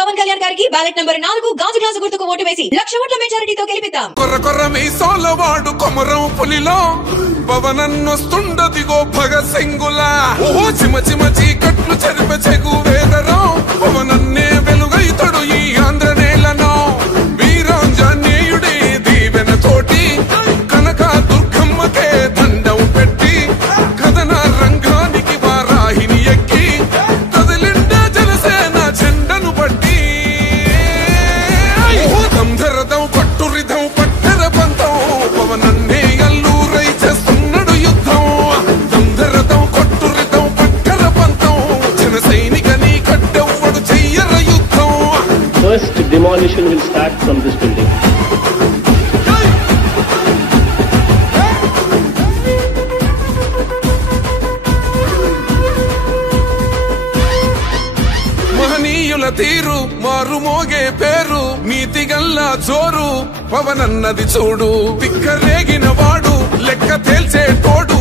పవన్ కళ్యాణ్ గారికి ballot number 4 గాజు glass గుర్తుకు ఓటు వేసి 1,00,000 ఓట్ల మెజారిటీతో గెలిపిద్దాం. కొర్ర కొర్ర మీ సోలవాడు కొమరం పులిలో పవనన్నొస్తుండదిగో భగత్ సింగులా. ఓహో చిమ చిమ చీకట్లు చెరిప చెగు వేదరో పవనన్నే వెలుగైతడు ఈ ఆంధ్ర నేలను. వీరాంజనేయుడి దీవెన తోటి కనక దుర్గమ్మకే దండం పెట్టి కథన రంగానికి వారాహిని ఎక్కి కదిలిండే జనసేన చెండను బట్టి దంధరదం పట్టురిధం పట్టర పంతం పవనన్నే అల్లూరై చేస్తున్నాడు యుద్ధం. దంధరదం కొట్టురిధం పట్టర పంతం జన సైనికని కట్టెవ్వడు చెయ్యర యుద్ధం. First demolition will start from this building. మహనీయుల తీరు మారు మోగే పేరు నీతిగల్లా జోరు పవనన్నది చూడు. తిక్కరేగిన వాడు లెక్క తేల్చే తోడు